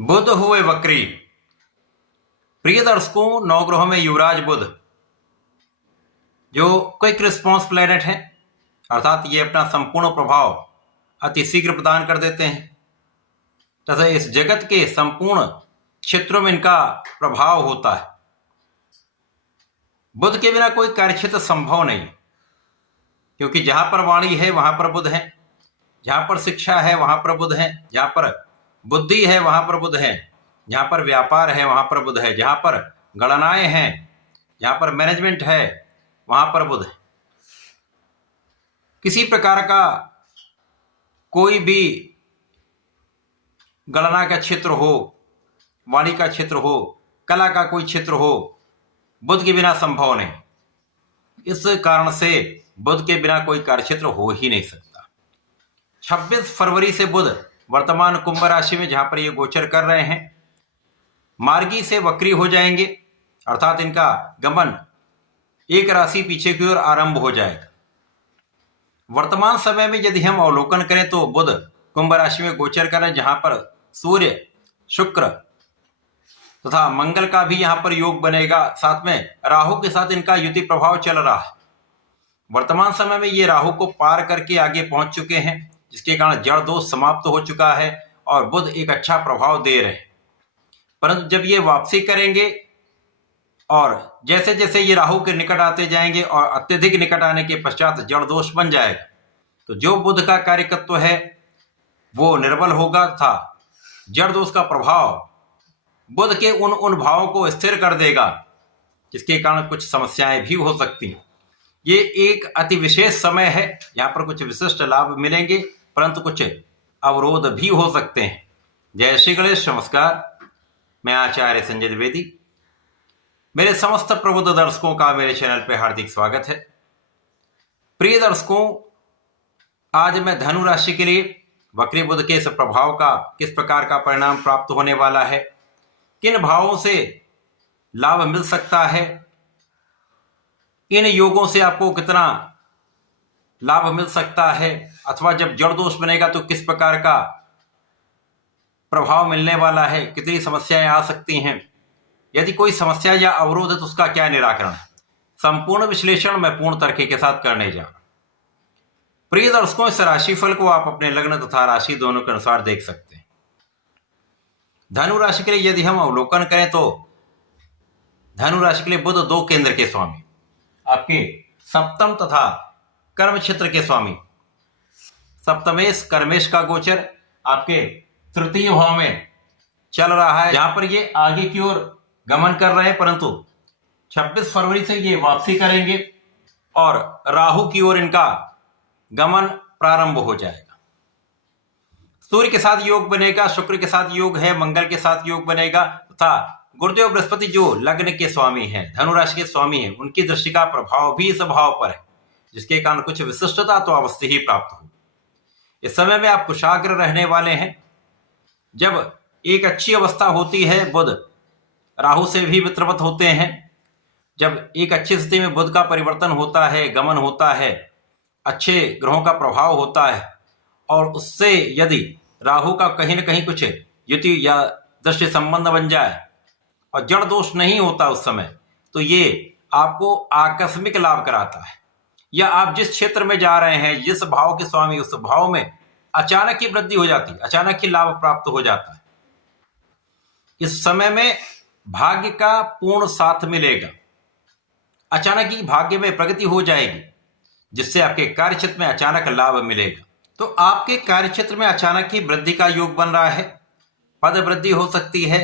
बुध हुए वक्री। प्रिय दर्शकों, नवग्रहों में युवराज बुध जो क्विक रिस्पॉन्स प्लैनेट है, अर्थात ये अपना संपूर्ण प्रभाव अति शीघ्र प्रदान कर देते हैं तथा इस जगत के संपूर्ण क्षेत्रों में इनका प्रभाव होता है। बुध के बिना कोई कार्यक्षेत्र संभव नहीं, क्योंकि जहां पर वाणी है वहां पर बुध है, जहां पर शिक्षा है वहां पर बुध है, जहां पर बुद्धि है वहां पर बुध है, जहां पर व्यापार है वहां पर बुध है, जहां पर गणनाएं हैं, जहां पर मैनेजमेंट है वहां पर बुध है। किसी प्रकार का कोई भी गणना का क्षेत्र हो, वाणी का क्षेत्र हो, कला का कोई क्षेत्र हो, बुध के बिना संभव नहीं। इस कारण से बुध के बिना कोई कार्यक्षेत्र हो ही नहीं सकता। 26 फरवरी से बुध वर्तमान कुंभ राशि में, जहां पर ये गोचर कर रहे हैं, मार्गी से वक्री हो जाएंगे, अर्थात इनका गमन एक राशि पीछे की ओर आरंभ हो जाएगा। वर्तमान समय में यदि हम अवलोकन करें तो बुध कुंभ राशि में गोचर कर रहे हैं, जहां पर सूर्य, शुक्र तथा मंगल का भी यहां पर योग बनेगा। साथ में राहु के साथ इनका युति प्रभाव चल रहा है। वर्तमान समय में ये राहु को पार करके आगे पहुंच चुके हैं, जिसके कारण जड़ दोष समाप्त हो चुका है और बुध एक अच्छा प्रभाव दे रहे हैं। परंतु जब ये वापसी करेंगे और जैसे जैसे ये राहु के निकट आते जाएंगे और अत्यधिक निकट आने के पश्चात जड़ दोष बन जाएगा, तो जो बुध का कार्यकत्व है वो निर्बल होगा था जड़ दोष का प्रभाव बुध के उन भावों को स्थिर कर देगा, जिसके कारण कुछ समस्याएं भी हो सकती हैं। ये एक अति विशेष समय है, यहाँ पर कुछ विशिष्ट लाभ मिलेंगे, परंतु कुछ अवरोध भी हो सकते हैं। जय श्री गणेश। नमस्कार, मैं आचार्य संजय द्विवेदी। मेरे समस्त प्रबुद्ध दर्शकों का मेरे चैनल पर हार्दिक स्वागत है। प्रिय दर्शकों, आज मैं धनु राशि के लिए वक्री बुध के इस प्रभाव का किस प्रकार का परिणाम प्राप्त होने वाला है, किन भावों से लाभ मिल सकता है, इन योगों से आपको कितना लाभ मिल सकता है, अथवा जब जड़ दोष बनेगा तो किस प्रकार का प्रभाव मिलने वाला है, कितनी समस्याएं आ सकती हैं, यदि कोई समस्या या अवरोध है तो उसका क्या निराकरण है, संपूर्ण विश्लेषण मैं पूर्ण तरीके के साथ करने जा रहा हूं। प्रिय दर्शकों, इस राशिफल को आप अपने लग्न तथा राशि दोनों के अनुसार देख सकते हैं। धनु राशि के लिए यदि हम अवलोकन करें तो धनु राशि के लिए बुध 2 केंद्र के स्वामी, आपके सप्तम तथा कर्म क्षेत्र के स्वामी, सप्तमेश कर्मेश का गोचर आपके तृतीय भाव में चल रहा है, जहां पर ये आगे की ओर गमन कर रहे हैं, परंतु 26 फरवरी से ये वापसी करेंगे और राहु की ओर इनका गमन प्रारंभ हो जाएगा। सूर्य के साथ योग बनेगा, शुक्र के साथ योग है, मंगल के साथ योग बनेगा तथा गुरुदेव बृहस्पति जो लग्न के स्वामी हैं, धनु राशि के स्वामी हैं, उनकी दृष्टि का प्रभाव भी इस भाव पर है, जिसके कारण कुछ विशिष्टता तो अवश्य ही प्राप्त हो। इस समय में आप कुशाग्र रहने वाले हैं। जब एक अच्छी अवस्था होती है, बुध राहु से भी मित्रवत होते हैं। जब एक अच्छी स्थिति में बुध का परिवर्तन होता है, गमन होता है, अच्छे ग्रहों का प्रभाव होता है और उससे यदि राहु का कहीं न कहीं कुछ युति या दृष्टि संबंध बन जाए और जड़ दोष नहीं होता उस समय, तो ये आपको आकस्मिक लाभ कराता है, या आप जिस क्षेत्र में जा रहे हैं, जिस भाव के स्वामी, उस भाव में अचानक ही वृद्धि हो जाती है, अचानक ही लाभ प्राप्त हो जाता है। इस समय में भाग्य का पूर्ण साथ मिलेगा, अचानक ही भाग्य में प्रगति हो जाएगी, जिससे आपके कार्यक्षेत्र में अचानक लाभ मिलेगा। तो आपके कार्यक्षेत्र में अचानक ही वृद्धि का योग बन रहा है। पद वृद्धि हो सकती है,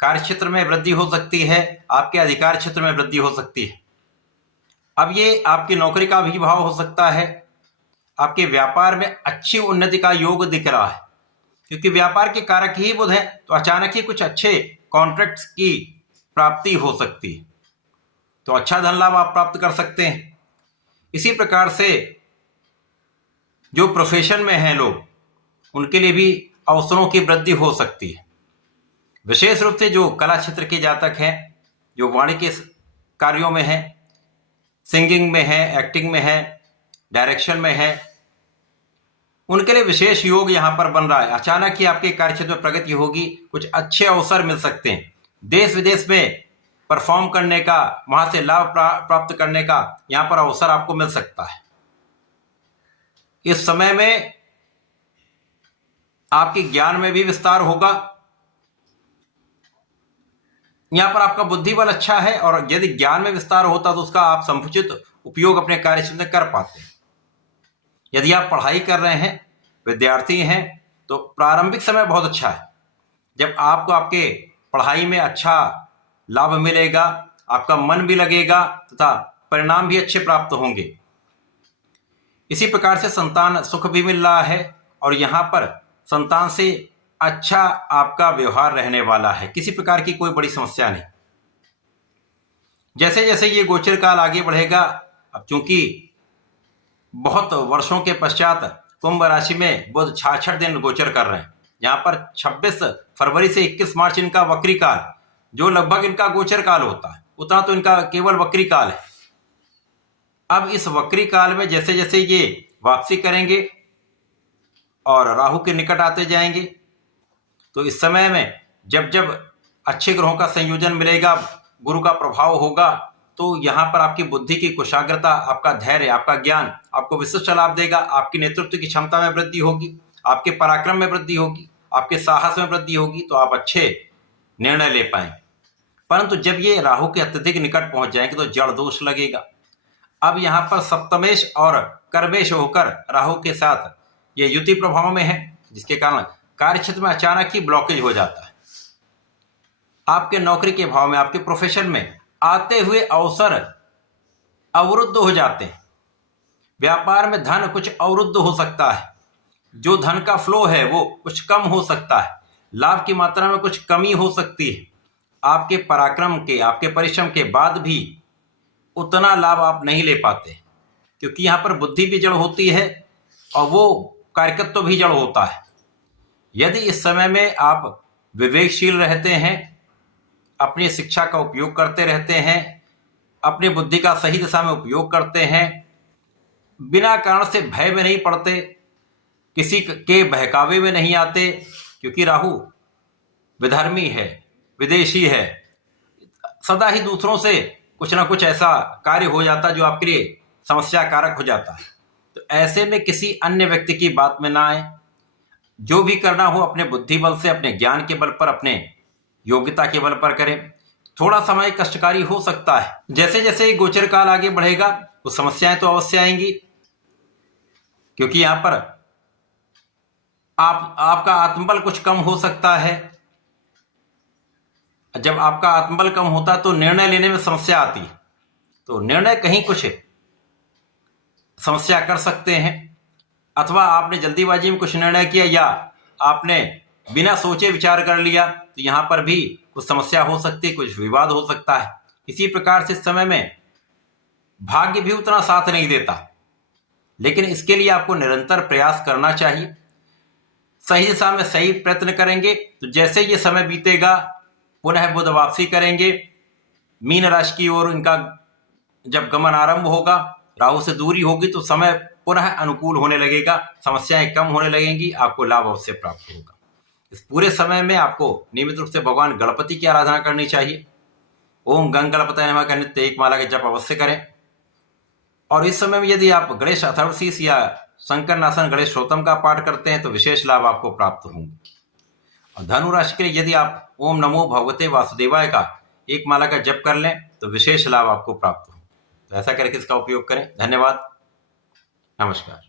कार्यक्षेत्र में वृद्धि हो सकती है, आपके अधिकार क्षेत्र में वृद्धि हो सकती है। अब ये आपकी नौकरी का भी भाव हो सकता है। आपके व्यापार में अच्छी उन्नति का योग दिख रहा है, क्योंकि व्यापार के कारक ही बुध है, तो अचानक ही कुछ अच्छे कॉन्ट्रैक्ट्स की प्राप्ति हो सकती है, तो अच्छा धन लाभ आप प्राप्त कर सकते हैं। इसी प्रकार से जो प्रोफेशन में हैं लोग, उनके लिए भी अवसरों की वृद्धि हो सकती है। विशेष रूप से जो कला क्षेत्र के जातक हैं, जो वाणी के कार्यों में हैं, सिंगिंग में है, एक्टिंग में है, डायरेक्शन में है, उनके लिए विशेष योग यहाँ पर बन रहा है। अचानक ही आपके कार्यक्षेत्र में प्रगति होगी, कुछ अच्छे अवसर मिल सकते हैं। देश विदेश में परफॉर्म करने का, वहां से लाभ प्राप्त करने का यहाँ पर अवसर आपको मिल सकता है। इस समय में आपके ज्ञान में भी विस्तार होगा। यहां पर आपका बुद्धि बल अच्छा है, और यदि ज्ञान में विस्तार होता तो उसका आप समुचित उपयोग अपने कार्यक्षेत्र में कर पाते हैं। यदि आप पढ़ाई कर रहे हैं, विद्यार्थी हैं, तो प्रारंभिक समय बहुत अच्छा है, जब आपको आपके पढ़ाई में अच्छा लाभ मिलेगा, आपका मन भी लगेगा तथा परिणाम भी अच्छे प्राप्त होंगे। इसी प्रकार से संतान सुख भी मिल रहा है, और यहाँ पर संतान से अच्छा आपका व्यवहार रहने वाला है। किसी प्रकार की कोई बड़ी समस्या नहीं। जैसे जैसे ये गोचर काल आगे बढ़ेगा, अब चूंकि बहुत वर्षों के पश्चात कुंभ राशि में बुध 66 दिन गोचर कर रहे हैं। यहाँ पर 26 फरवरी से 21 मार्च इनका वक्री काल, जो लगभग इनका गोचर काल होता है, उतना तो इनका केवल वक्री काल है। अब इस वक्री काल में जैसे जैसे ये वापसी करेंगे और राहु के निकट आते जाएंगे, तो इस समय में जब जब अच्छे ग्रहों का संयोजन मिलेगा, गुरु का प्रभाव होगा, तो यहाँ पर आपकी बुद्धि की कुशाग्रता, आपका धैर्य, आपका ज्ञान आपको विशिष्ट लाभ देगा। आपकी नेतृत्व की क्षमता में वृद्धि होगी, आपके पराक्रम में वृद्धि होगी, आपके साहस में वृद्धि होगी, तो आप अच्छे निर्णय ले पाएंगे। परंतु जब ये राहु के अत्यधिक निकट पहुंच जाएंगे तो जड़ दोष लगेगा। अब यहाँ पर सप्तमेश और कर्मेश होकर राहु के साथ ये युति प्रभाव में है, जिसके कारण कार्यक्षेत्र में अचानक ही ब्लॉकेज हो जाता है। आपके नौकरी के भाव में, आपके प्रोफेशन में आते हुए अवसर अवरुद्ध हो जाते हैं। व्यापार में धन कुछ अवरुद्ध हो सकता है, जो धन का फ्लो है वो कुछ कम हो सकता है, लाभ की मात्रा में कुछ कमी हो सकती है। आपके पराक्रम के, आपके परिश्रम के बाद भी उतना लाभ आप नहीं ले पाते, क्योंकि यहाँ पर बुद्धि भी जड़ होती है और वो कार्यकत्व भी जड़ होता है। यदि इस समय में आप विवेकशील रहते हैं, अपनी शिक्षा का उपयोग करते रहते हैं, अपनी बुद्धि का सही दिशा में उपयोग करते हैं, बिना कारण से भय में नहीं पड़ते, किसी के बहकावे में नहीं आते, क्योंकि राहु विधर्मी है, विदेशी है, सदा ही दूसरों से कुछ ना कुछ ऐसा कार्य हो जाता जो आपके लिए समस्या कारक हो जाता है। तो ऐसे में किसी अन्य व्यक्ति की बात में ना आए। जो भी करना हो अपने बुद्धि बल से, अपने ज्ञान के बल पर, अपने योग्यता के बल पर करें। थोड़ा समय कष्टकारी हो सकता है। जैसे जैसे गोचर काल आगे बढ़ेगा तो समस्याएं तो अवश्य आएंगी, क्योंकि यहां पर आपका आत्मबल कुछ कम हो सकता है। जब आपका आत्मबल कम होता है तो निर्णय लेने में समस्या आती है, तो निर्णय कहीं कुछ समस्या कर सकते हैं, अथवा आपने जल्दीबाजी में कुछ निर्णय किया या आपने बिना सोचे विचार कर लिया, तो यहां पर भी कुछ समस्या हो सकती है, कुछ विवाद हो सकता है। इसी प्रकार से इस समय में भाग्य भी उतना साथ नहीं देता, लेकिन इसके लिए आपको निरंतर प्रयास करना चाहिए। सही दिशा में सही प्रयत्न करेंगे तो जैसे ये समय बीतेगा पुनः बुध वापसी करेंगे। मीन राशि की ओर इनका जब गमन आरंभ होगा, राहु से दूरी होगी, तो समय पुनः अनुकूल होने लगेगा, समस्याएं कम होने लगेंगी, आपको लाभ अवश्य प्राप्त होगा। इस पूरे समय में आपको नियमित रूप से भगवान गणपति की आराधना करनी चाहिए। ओम गंग गणपतये नमः का नित्य 1 माला के जप अवश्य करें। और इस समय में यदि आप गणेश अथर्वशीष या शंकर नासन गणेश श्रोतम का पाठ करते हैं तो विशेष लाभ आपको प्राप्त होंगे। और धनु राशि के लिए यदि आप ओम नमो भगवते वासुदेवाय का 1 माला का जप कर लें तो विशेष लाभ आपको प्राप्त हो। तो ऐसा करके इसका उपयोग करें। धन्यवाद, नमस्कार।